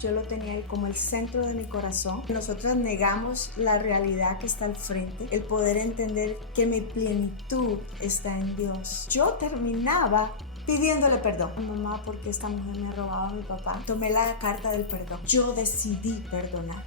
Yo lo tenía ahí como el centro de mi corazón. Nosotros negamos la realidad que está al frente, el poder entender que mi plenitud está en Dios. Yo terminaba pidiéndole perdón. Mamá, ¿por qué esta mujer me ha robado a mi papá? Tomé la carta del perdón. Yo decidí perdonar.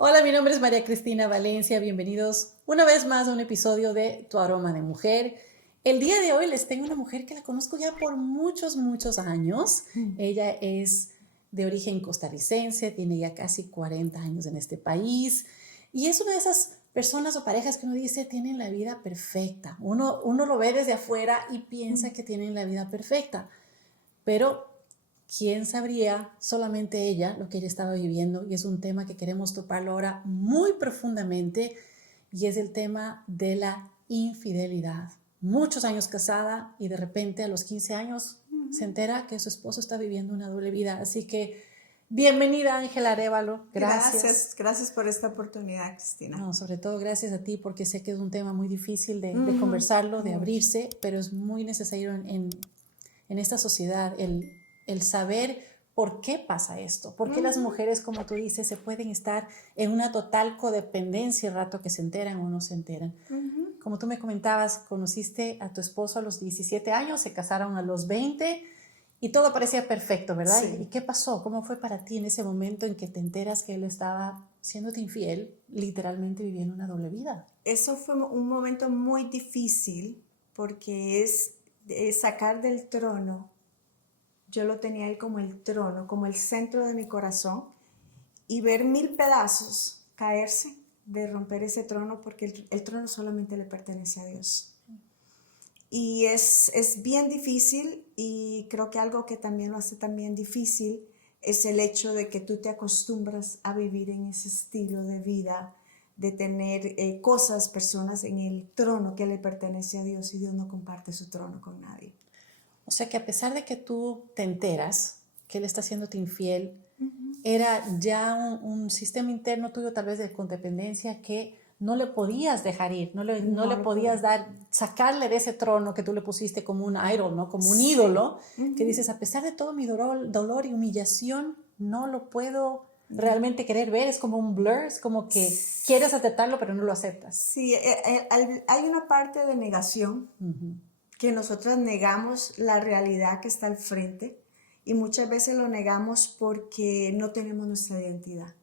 Hola, mi nombre es María Cristina Valencia. Bienvenidos una vez más a un episodio de Tu Aroma de Mujer. El día de hoy les tengo una mujer que la conozco ya por muchos años. Ella es de origen costarricense, tiene ya casi 40 años en este país y es una de esas personas o parejas que uno dice tienen la vida perfecta. Uno lo ve desde afuera y piensa que tienen la vida perfecta, pero ¿quién sabría? Solamente ella, lo que ella estaba viviendo, y es un tema que queremos toparlo ahora muy profundamente, y es el tema de la infidelidad. Muchos años casada y de repente a los 15 años se entera que su esposo está viviendo una doble vida. Así que bienvenida, Ángela Arévalo. Gracias por esta oportunidad, Cristina. No, sobre todo gracias a ti, porque sé que es un tema muy difícil de conversarlo, de abrirse, pero es muy necesario en esta sociedad el saber por qué pasa esto, por qué las mujeres, como tú dices, se pueden estar en una total codependencia el rato que se enteran o no se enteran. Como tú me comentabas, conociste a tu esposo a los 17 años, se casaron a los 20 y todo parecía perfecto, ¿verdad? Sí. ¿Y qué pasó? ¿Cómo fue para ti en ese momento en que te enteras que él estaba siéndote infiel, literalmente viviendo una doble vida? Eso fue un momento muy difícil porque es sacar del trono. Yo lo tenía ahí como el trono, como el centro de mi corazón, y ver 1000 pedazos caerse, de romper ese trono, porque el trono solamente le pertenece a Dios. Y es bien difícil, y creo que algo que también lo hace también difícil es el hecho de que tú te acostumbras a vivir en ese estilo de vida, de tener cosas, personas en el trono que le pertenece a Dios, y Dios no comparte su trono con nadie. O sea que a pesar de que tú te enteras que él está haciéndote infiel, era ya un sistema interno tuyo tal vez de codependencia que no le podías dejar ir, no le podías sacarle de ese trono que tú le pusiste como un idol, ¿no? Como un ídolo, que dices, a pesar de todo mi dolor y humillación, no lo puedo realmente querer ver, es como un blur, es como que quieres aceptarlo pero no lo aceptas. Sí, hay una parte de negación, que nosotros negamos la realidad que está al frente, y muchas veces lo negamos porque no tenemos nuestra identidad.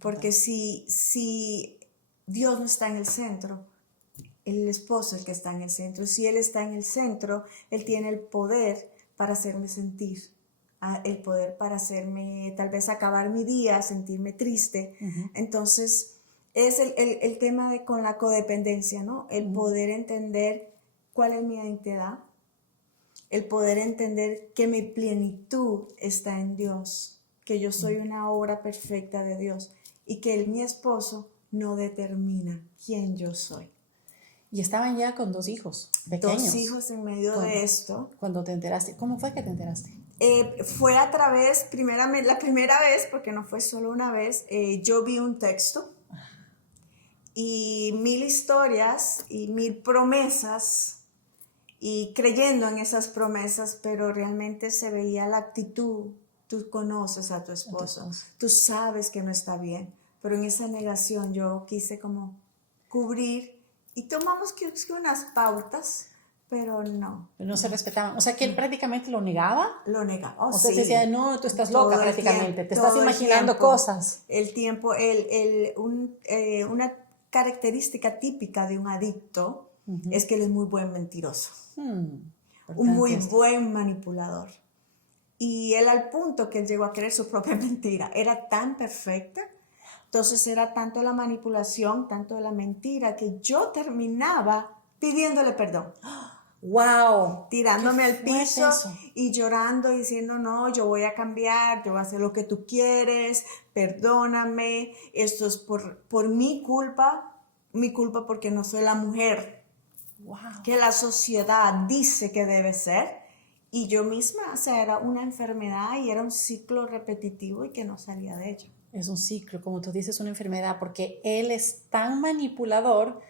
Porque si Dios no está en el centro, el esposo es el que está en el centro. Si Él está en el centro, Él tiene el poder para hacerme sentir, el poder para hacerme, tal vez acabar mi día, sentirme triste. Entonces, es el tema con la codependencia, ¿no? El poder entender cuál es mi identidad, el poder entender que mi plenitud está en Dios, que yo soy una obra perfecta de Dios, y que mi esposo no determina quién yo soy. Y estaban ya con 2 hijos pequeños. 2 hijos en medio de esto. Cuando te enteraste, ¿cómo fue que te enteraste? Fue a través, la primera vez, porque no fue solo una vez, yo vi un texto y 1000 historias y 1000 promesas, y creyendo en esas promesas, pero realmente se veía la actitud. Tú conoces a tu esposo, tú sabes que no está bien, pero en esa negación yo quise como cubrir, y tomamos que unas pautas, pero no. No se respetaban. O sea, que él prácticamente lo negaba. Lo negaba. O sea, te decía, no, tú estás loca prácticamente, te estás imaginando cosas. Una característica típica de un adicto es que él es muy buen mentiroso, un muy buen manipulador. Y él, al punto que él llegó a creer su propia mentira, era tan perfecta. Entonces era tanto la manipulación, tanto la mentira, que yo terminaba pidiéndole perdón. ¡Wow! Tirándome al piso y llorando, diciendo, no, yo voy a cambiar, yo voy a hacer lo que tú quieres, perdóname, esto es por mi culpa porque no soy la mujer que la sociedad dice que debe ser. Y yo misma, o sea, era una enfermedad y era un ciclo repetitivo y que no salía de ello. Es un ciclo, como tú dices, una enfermedad, porque él es tan manipulador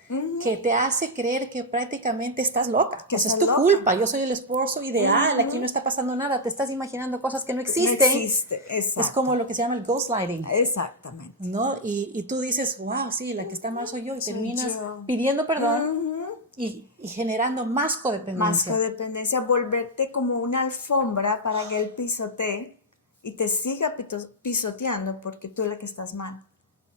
que te hace creer que prácticamente estás loca. Que O sea, es estás tu loca. culpa, yo soy el esposo ideal, aquí no está pasando nada, te estás imaginando cosas que no No existen. existe, Es como exacto. lo que se llama el gaslighting, Exactamente. ¿no? Y tú dices, wow, sí, la que está mal soy yo, y Soy terminas yo. pidiendo perdón y generando más Más codependencia. codependencia, volverte como una alfombra para que él pisotee y te siga pisoteando porque tú eres la que estás mal.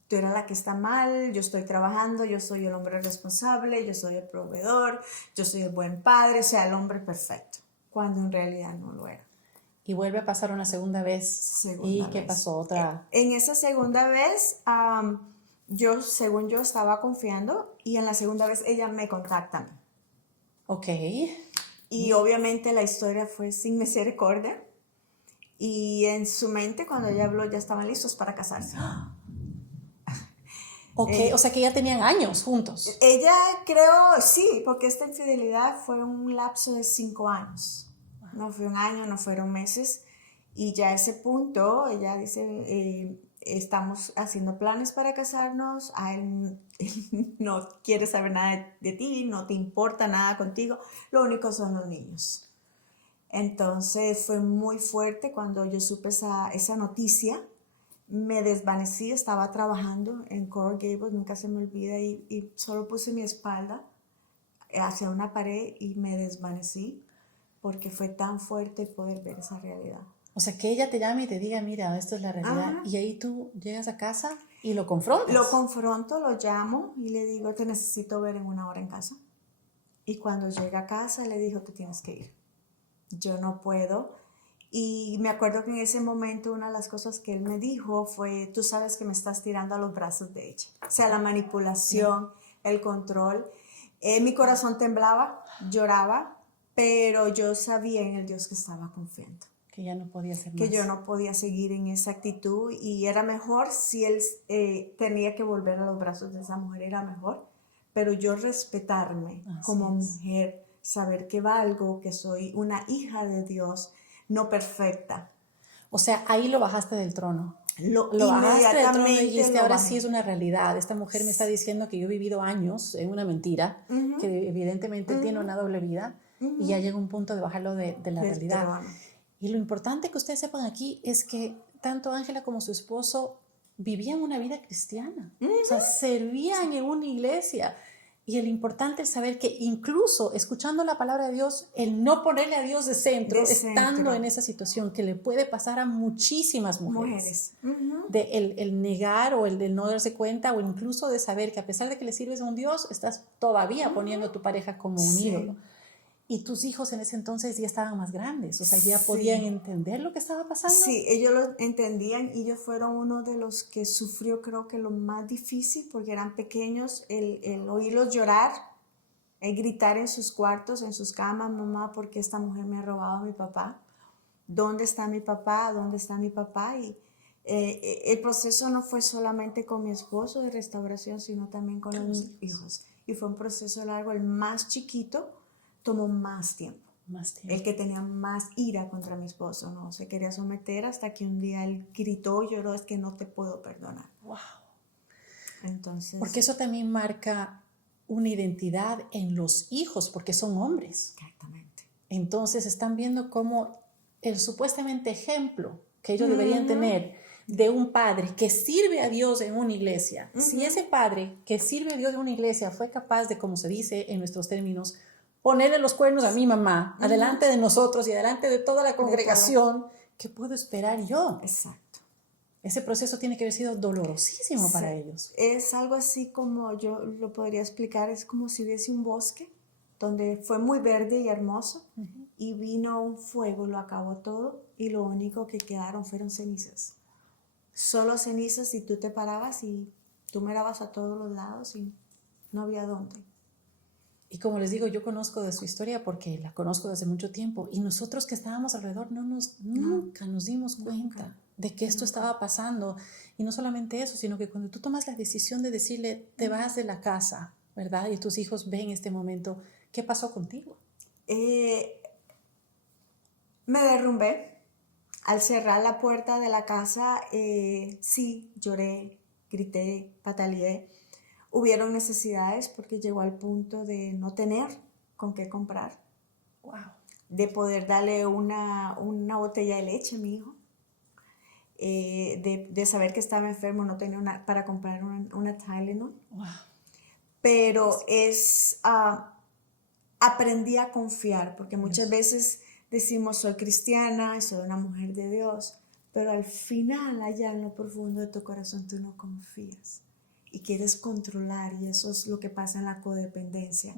Tú eres la que está mal, yo estoy trabajando, yo soy el hombre responsable, yo soy el proveedor, yo soy el buen padre, o sea, el hombre perfecto, cuando en realidad no lo era. Y vuelve a pasar una segunda vez. Segunda ¿Y qué vez. pasó? Otra. En esa segunda vez, yo, según yo, estaba confiando y en la segunda vez ella me contacta a mí. Ok. Y obviamente la historia fue sin misericordia. Y en su mente, cuando ella habló, ya estaban listos para casarse. Ok, o sea que ya tenían años juntos. Ella creo, sí, porque esta infidelidad fue un lapso de 5 años. No fue un año, no fueron meses. Y ya a ese punto, ella dice, estamos haciendo planes para casarnos, él no quiere saber nada de ti, no te importa nada contigo, lo único son los niños. Entonces fue muy fuerte cuando yo supe esa noticia. Me desvanecí, estaba trabajando en Coral Gables, nunca se me olvida, y solo puse mi espalda hacia una pared y me desvanecí porque fue tan fuerte poder ver esa realidad. O sea que ella te llame y te diga, mira, esto es la realidad. Ajá. Y ahí tú llegas a casa y lo confrontas. Lo confronto, lo llamo y le digo, te necesito ver en 1 hora en casa. Y cuando llega a casa le dijo, te tienes que ir. Yo no puedo. Y me acuerdo que en ese momento una de las cosas que él me dijo fue, tú sabes que me estás tirando a los brazos de ella. O sea, la manipulación, el control. Mi corazón temblaba, lloraba, pero yo sabía en el Dios que estaba confiando. Que ya no podía ser Que más. yo no podía seguir en esa actitud y era mejor si él tenía que volver a los brazos de esa mujer, era mejor. Pero yo respetarme como mujer, saber que valgo, que soy una hija de Dios, no perfecta. O sea, ahí lo bajaste del trono. Lo bajaste del trono y inmediatamente dijiste, lo ahora bajé. sí es una realidad. Esta mujer me está diciendo que yo he vivido años en una mentira, que evidentemente tiene una doble vida, y ya llega un punto de bajarlo de la Del realidad. trono. Y lo importante que ustedes sepan aquí es que tanto Ángela como su esposo vivían una vida cristiana. O sea, servían en una iglesia. Y el importante es saber que incluso escuchando la palabra de Dios, el no ponerle a Dios de centro, estando en esa situación que le puede pasar a muchísimas mujeres. De el negar o el de no darse cuenta o incluso de saber que a pesar de que le sirves a un Dios, estás todavía poniendo a tu pareja como un ídolo. Y tus hijos en ese entonces ya estaban más grandes, o sea, ya podían entender lo que estaba pasando. Sí, ellos lo entendían y ellos fueron uno de los que sufrió, creo que lo más difícil, porque eran pequeños, el oírlos llorar, el gritar en sus cuartos, en sus camas, mamá, ¿por qué esta mujer me ha robado a mi papá? ¿Dónde está mi papá? ¿Dónde está mi papá? Y el proceso no fue solamente con mi esposo de restauración, sino también con los hijos. Y fue un proceso largo. El más chiquito tomó más tiempo. El que tenía más ira contra mi esposo, no se quería someter hasta que un día él gritó, lloró, es que no te puedo perdonar. Wow. Entonces, porque eso también marca una identidad en los hijos, porque son hombres. Exactamente. Entonces están viendo cómo el supuestamente ejemplo que ellos deberían tener de un padre que sirve a Dios en una iglesia, si ese padre que sirve a Dios en una iglesia fue capaz de, como se dice en nuestros términos, ponerle los cuernos a mi mamá, adelante de nosotros y adelante de toda la congregación, ¿qué puedo esperar yo? Exacto. Ese proceso tiene que haber sido dolorosísimo para ellos. Es algo así como yo lo podría explicar, es como si hubiese un bosque donde fue muy verde y hermoso y vino un fuego, lo acabó todo y lo único que quedaron fueron cenizas. Solo cenizas y tú te parabas y tú mirabas a todos los lados y no había dónde. Y como les digo, yo conozco de su historia porque la conozco desde mucho tiempo y nosotros que estábamos alrededor nunca nos dimos cuenta de que esto estaba pasando. Y no solamente eso, sino que cuando tú tomas la decisión de decirle, te vas de la casa, ¿verdad? Y tus hijos ven este momento, ¿qué pasó contigo? Me derrumbé. Al cerrar la puerta de la casa, sí, lloré, grité, pataleé. Hubieron necesidades porque llegó al punto de no tener con qué comprar, Wow. de poder darle una botella de leche a mi hijo, de saber que estaba enfermo, no tenía para comprar una Tylenol. Wow. Pero aprendí a confiar, porque muchas veces decimos soy cristiana, soy una mujer de Dios, pero al final, allá en lo profundo de tu corazón, tú no confías y quieres controlar, y eso es lo que pasa en la codependencia.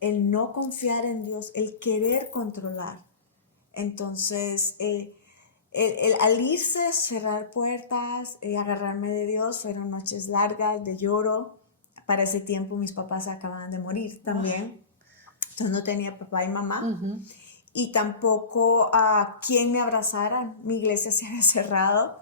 El no confiar en Dios, el querer controlar. Entonces, al irse, cerrar puertas, agarrarme de Dios, fueron noches largas de lloro. Para ese tiempo mis papás acababan de morir también. Entonces no tenía papá y mamá. Y tampoco quien me abrazara. Mi iglesia se había cerrado.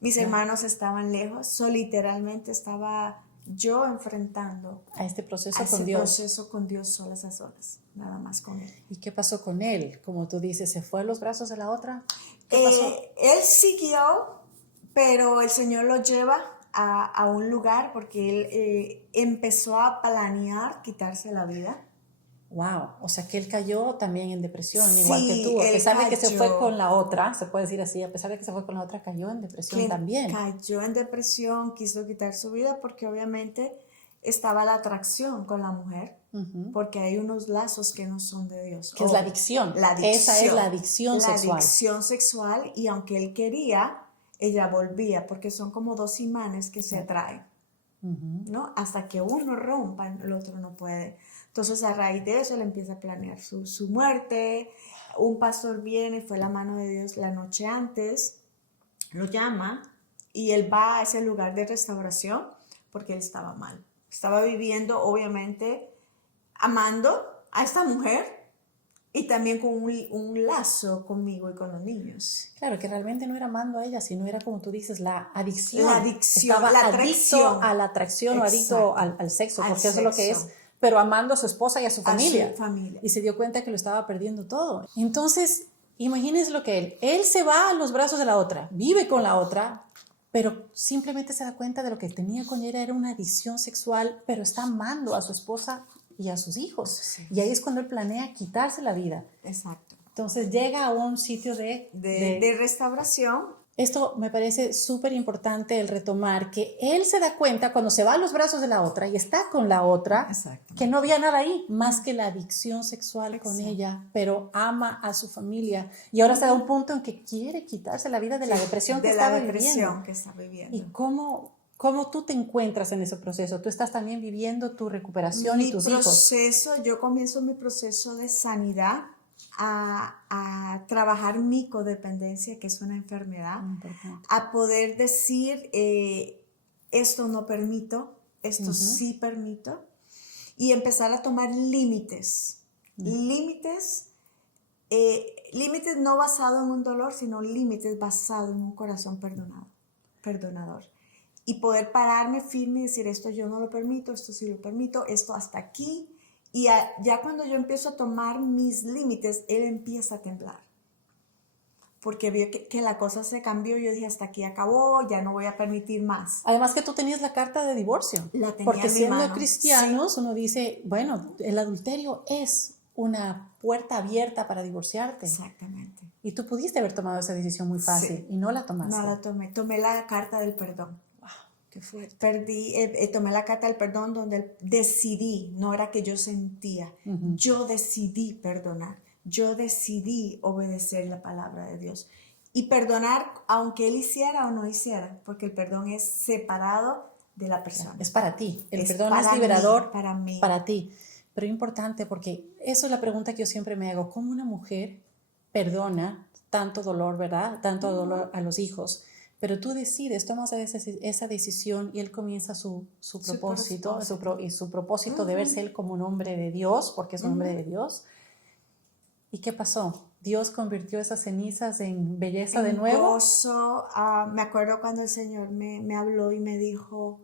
Mis hermanos estaban lejos. Literalmente estaba yo enfrentando A este proceso a con ese Dios. proceso con Dios solas a solas. Nada más con Él. ¿Y qué pasó con él? Como tú dices, ¿se fue a los brazos de la otra? ¿Qué pasó? Él siguió, pero el Señor lo lleva a un lugar porque él empezó a planear quitarse la vida. Wow, o sea que él cayó también en depresión, Sí, igual que tú. A él pesar de que se fue cayó. con la otra, se puede decir así, a pesar de que se fue con la otra, cayó en depresión también. Cayó en depresión, quiso quitar su vida porque obviamente estaba la atracción con la mujer, porque hay unos lazos que no son de Dios. Que es la adicción. Esa es la adicción sexual. La adicción sexual, y aunque él quería, ella volvía, porque son como dos imanes que se atraen, ¿no? Hasta que uno rompa, el otro no puede. Entonces, a raíz de eso, él empieza a planear su muerte. Un pastor viene, fue la mano de Dios la noche antes, lo llama y él va a ese lugar de restauración porque él estaba mal. Estaba viviendo, obviamente, amando a esta mujer y también con un lazo conmigo y con los niños. Claro, que realmente no era amando a ella, sino era como tú dices, la adicción. La adicción, Estaba la adicto atracción. a la atracción o adicto al sexo, Al porque eso es lo que es, sexo. pero amando a su esposa y a su familia. A su familia. Y se dio cuenta que lo estaba perdiendo todo. Entonces, imagínense lo que él se va a los brazos de la otra, vive con la otra, pero simplemente se da cuenta de lo que tenía con ella era una adicción sexual, pero está amando a su esposa y a sus hijos. Sí. Y ahí es cuando él planea quitarse la vida. Exacto. Entonces llega a un sitio de restauración. Esto me parece súper importante el retomar, que él se da cuenta cuando se va a los brazos de la otra y está con la otra, que no había nada ahí más que la adicción sexual con ella, pero ama a su familia. Y ahora se da un punto en que quiere quitarse la vida de la depresión que estaba viviendo. ¿Y cómo tú te encuentras en ese proceso? Tú estás también viviendo tu recuperación y tus hijos. Yo comienzo mi proceso de sanidad a trabajar mi codependencia, que es una enfermedad, a poder decir, esto no permito, esto sí permito, y empezar a tomar límites. Límites no basados en un dolor, sino límites basados en un corazón perdonador. Y poder pararme firme y decir, esto yo no lo permito, esto sí lo permito, esto hasta aquí. Y ya cuando yo empiezo a tomar mis límites, él empieza a temblar. Porque vio que la cosa se cambió. Yo dije, hasta aquí acabó, ya no voy a permitir más. Además que tú tenías la carta de divorcio. La tenía porque en mi siendo mano. cristianos, sí. Uno dice, bueno, el adulterio es una puerta abierta para divorciarte. Exactamente. Y tú pudiste haber tomado esa decisión muy fácil, sí. Y no la tomaste. No la tomé. Tomé la carta del perdón. Qué fuerte. Tomé la carta del perdón donde decidí, no era que yo sentía, yo decidí perdonar, yo decidí obedecer la palabra de Dios y perdonar aunque él hiciera o no hiciera, porque el perdón es separado de la persona. Es para ti, el perdón es liberador mí. Para ti, pero importante porque eso es la pregunta que yo siempre me hago, ¿cómo una mujer perdona tanto dolor, verdad? Tanto dolor a los hijos. Pero tú decides, tomas esa decisión y él comienza su propósito. Su propósito de verse él como un hombre de Dios, porque es un hombre de Dios. ¿Y qué pasó? Dios convirtió esas cenizas en belleza de nuevo. Gozo. Me acuerdo cuando el Señor me habló y me dijo,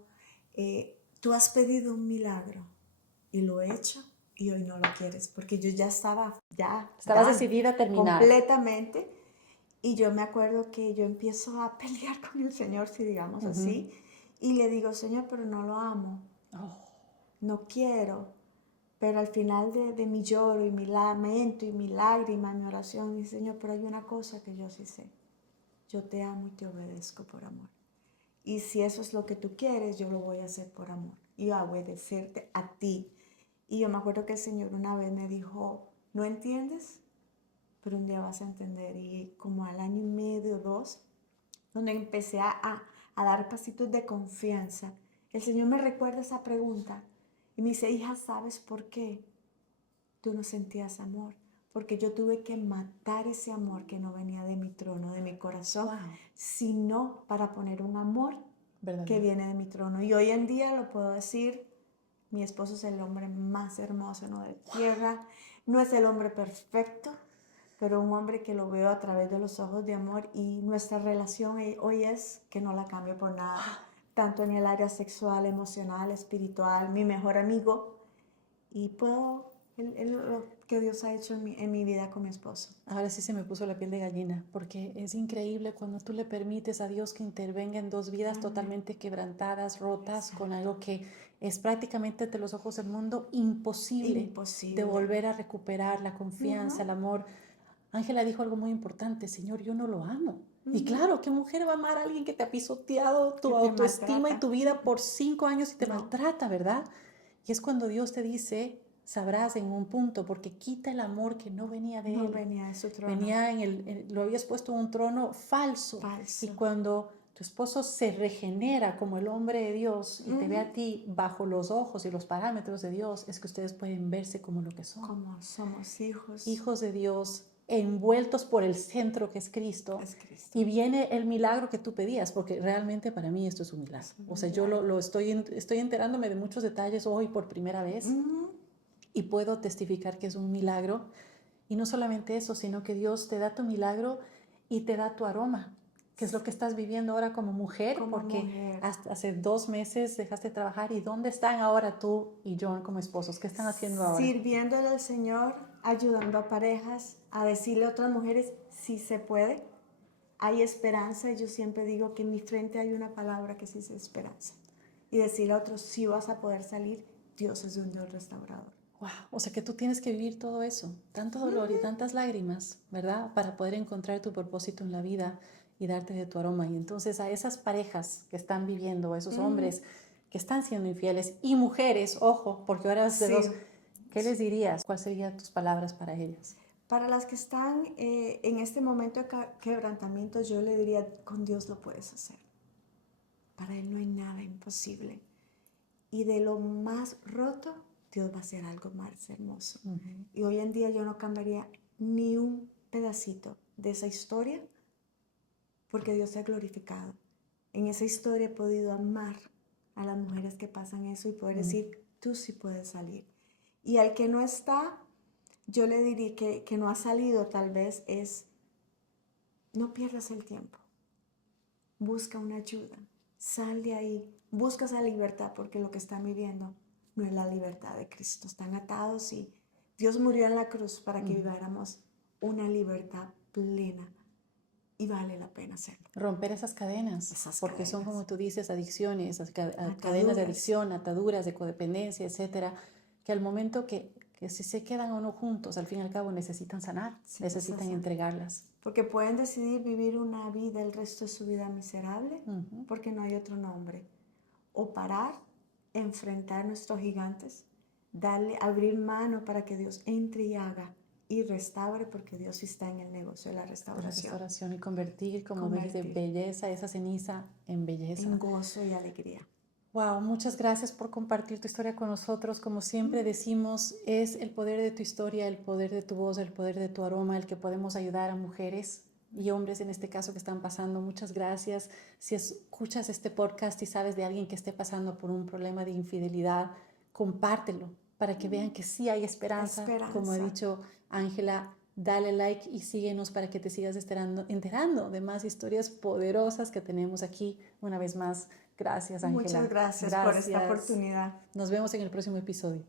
tú has pedido un milagro y lo he hecho y hoy no lo quieres, porque yo ya estaba Estabas decidida a terminar. Completamente. Y yo me acuerdo que yo empiezo a pelear con el Señor, si digamos así, y le digo, Señor, pero no lo amo, Oh, no quiero. Pero al final de mi lloro y mi lamento y mi lágrima, mi oración, dice, Señor, pero hay una cosa que yo sí sé. Yo te amo y te obedezco por amor. Y si eso es lo que tú quieres, yo lo voy a hacer por amor. Y a obedecerte a ti. Y yo me acuerdo que el Señor una vez me dijo, ¿no entiendes? Pero un día vas a entender. Y como al año y medio, 2, donde empecé a dar pasitos de confianza, el Señor me recuerda esa pregunta y me dice, hija, ¿sabes por qué tú no sentías amor? Porque yo tuve que matar ese amor que no venía de mi trono, de mi corazón, wow, sino para poner un amor que verdadero. viene de mi trono. Y hoy en día lo puedo decir, mi esposo es el hombre más hermoso, ¿no?, de tierra. No es el hombre perfecto, pero un hombre que lo veo a través de los ojos de amor, y nuestra relación hoy es que no la cambio por nada, tanto en el área sexual, emocional, espiritual, mi mejor amigo, y puedo, lo que Dios ha hecho en mi vida con mi esposo. Ahora sí se me puso la piel de gallina, porque es increíble cuando tú le permites a Dios que intervenga en dos vidas totalmente quebrantadas, rotas, con algo que es prácticamente ante los ojos del mundo imposible de Imposible. volver a recuperar la confianza, el amor. Ángela dijo algo muy importante, Señor, yo no lo amo. Y claro, ¿qué mujer va a amar a alguien que te ha pisoteado tu Que te autoestima y maltrata. tu vida por 5 años y te No. maltrata, ¿verdad? Y es cuando Dios te dice, sabrás en un punto, porque quita el amor que no venía de No Él. venía de su trono. Venía lo habías puesto en un trono falso. Falso. Y cuando tu esposo se regenera como el hombre de Dios y te ve a ti bajo los ojos y los parámetros de Dios, es que ustedes pueden verse como lo que son. Como somos hijos. Hijos de Dios, envueltos por el centro que es Cristo. Es Cristo. Y viene el milagro que tú pedías, porque realmente para mí esto es un milagro. O sea, yo lo estoy enterándome de muchos detalles hoy por primera vez y puedo testificar que es un milagro. Y no solamente eso, sino que Dios te da tu milagro y te da tu aroma, que es lo que estás viviendo ahora como mujer, Como porque mujer. hasta hace 2 meses dejaste de trabajar. ¿Y dónde están ahora tú y John como esposos? ¿Qué están haciendo ahora? Sirviéndole al Señor, ayudando a parejas, a decirle a otras mujeres, si se puede, hay esperanza. Y yo siempre digo que en mi frente hay una palabra que sí es esperanza. Y decirle a otros, si vas a poder salir, Dios es un Dios restaurador. Wow, o sea que tú tienes que vivir todo eso, tanto dolor y tantas lágrimas, ¿verdad? Para poder encontrar tu propósito en la vida y darte de tu aroma. Y entonces a esas parejas que están viviendo, a esos hombres que están siendo infieles y mujeres, ojo, porque ahora es de Sí. dos, ¿qué les dirías? ¿Cuáles serían tus palabras para ellas? Para las que están en este momento de quebrantamiento, yo le diría, con Dios lo puedes hacer. Para Él no hay nada imposible. Y de lo más roto, Dios va a hacer algo más hermoso. Y hoy en día yo no cambiaría ni un pedacito de esa historia, porque Dios se ha glorificado. En esa historia he podido amar a las mujeres que pasan eso y poder decir, tú sí puedes salir. Y al que no está, yo le diría que no ha salido tal vez es, no pierdas el tiempo. Busca una ayuda. Sal de ahí. Busca esa libertad, porque lo que están viviendo no es la libertad de Cristo. Están atados y Dios murió en la cruz para que viviéramos una libertad plena. Y vale la pena hacerlo. Romper esas cadenas, porque son, como tú dices, adicciones, cadenas de adicción, ataduras de codependencia, etcétera, que al momento que si se quedan o no juntos, al fin y al cabo necesitan sanar, necesitan entregarlas. Porque pueden decidir vivir una vida, el resto de su vida miserable, porque no hay otro nombre. O parar, enfrentar nuestros gigantes, abrir mano para que Dios entre y haga y restaure, porque Dios está en el negocio de la restauración. Y convertir, como dice, belleza, esa ceniza en belleza. En gozo y alegría. Wow, muchas gracias por compartir tu historia con nosotros. Como siempre decimos, es el poder de tu historia, el poder de tu voz, el poder de tu aroma, el que podemos ayudar a mujeres y hombres en este caso que están pasando. Muchas gracias. Si escuchas este podcast y sabes de alguien que esté pasando por un problema de infidelidad, compártelo para que vean que sí hay esperanza. Como ha dicho Ángela, dale like y síguenos para que te sigas enterando de más historias poderosas que tenemos aquí. Una vez más, gracias, Ángela. Muchas gracias por esta oportunidad. Nos vemos en el próximo episodio.